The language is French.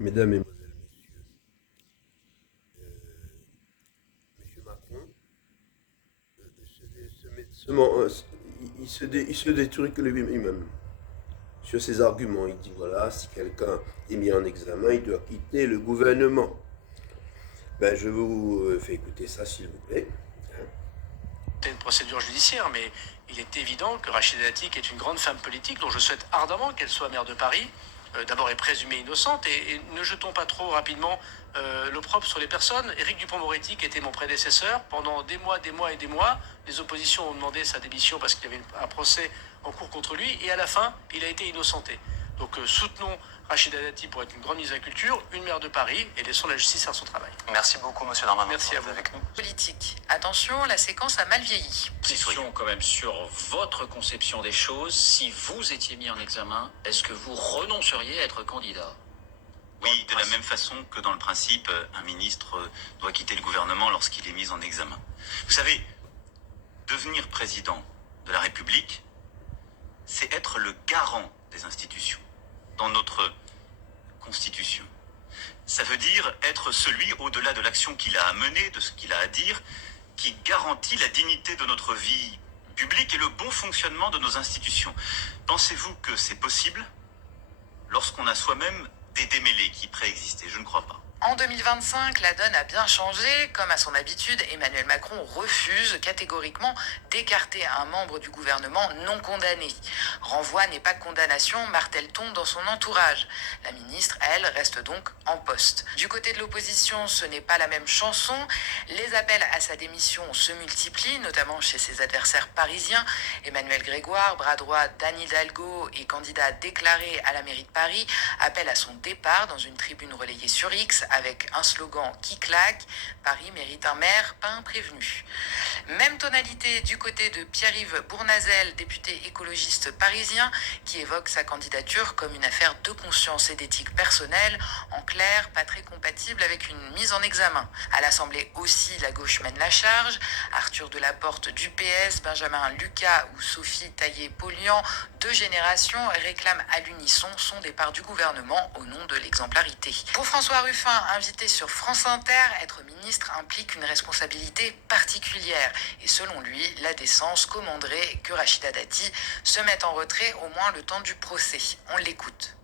Mesdames, Mesdemoiselles, Messieurs, Monsieur Macron il se détruit que lui-même. Sur ses arguments, il dit voilà, si quelqu'un est mis en examen, il doit quitter le gouvernement. Ben, je vous fais écouter ça, s'il vous plaît. Une procédure judiciaire, mais il est évident que Rachida Dati, qui est une grande femme politique, dont je souhaite ardemment qu'elle soit maire de Paris, d'abord est présumée innocente, et ne jetons pas trop rapidement l'opprobre sur les personnes. Éric Dupond-Moretti, qui était mon prédécesseur, pendant des mois et des mois, les oppositions ont demandé sa démission parce qu'il y avait un procès en cours contre lui, et à la fin, il a été innocenté. Donc soutenons Rachida Dati pour être une grande mise à culture, une maire de Paris, et laissons la justice faire son travail. Merci beaucoup, monsieur Darmanin. Merci à vous. Avec nous. Politique. Attention, la séquence a mal vieilli. Question quand même sur votre conception des choses. Si vous étiez mis en examen, est-ce que vous renonceriez à être candidat? Oui, de la même façon que dans le principe, un ministre doit quitter le gouvernement lorsqu'il est mis en examen. Vous savez, devenir président de la République, c'est être le garant des institutions dans notre Constitution. Ça veut dire être celui, au-delà de l'action qu'il a à mener, de ce qu'il a à dire, qui garantit la dignité de notre vie publique et le bon fonctionnement de nos institutions. Pensez-vous que c'est possible lorsqu'on a soi-même des démêlés qui préexistaient? Je ne crois pas. En 2025, la donne a bien changé. Comme à son habitude, Emmanuel Macron refuse catégoriquement d'écarter un membre du gouvernement non condamné. Renvoi n'est pas condamnation, martèle-t-on dans son entourage. La ministre, elle, reste donc en poste. Du côté de l'opposition, ce n'est pas la même chanson. Les appels à sa démission se multiplient, notamment chez ses adversaires parisiens. Emmanuel Grégoire, bras droit d'Anne Hidalgo et candidat déclaré à la mairie de Paris, appelle à son départ dans une tribune relayée sur X avec un slogan qui claque: Paris mérite un maire, pas un prévenu. Même tonalité du côté de Pierre-Yves Bournazel, député écologiste parisien, qui évoque sa candidature comme une affaire de conscience et d'éthique personnelle, en clair, pas très compatible avec une mise en examen. À l'Assemblée aussi, la gauche mène la charge. Arthur Delaporte du PS, Benjamin Lucas ou Sophie Taillé-Polian, deux générations, réclament à l'unisson son départ du gouvernement au nom de l'exemplarité. Pour François Ruffin, invité sur France Inter, être ministre implique une responsabilité particulière. Et selon lui, la décence commanderait que Rachida Dati se mette en retrait au moins le temps du procès. On l'écoute.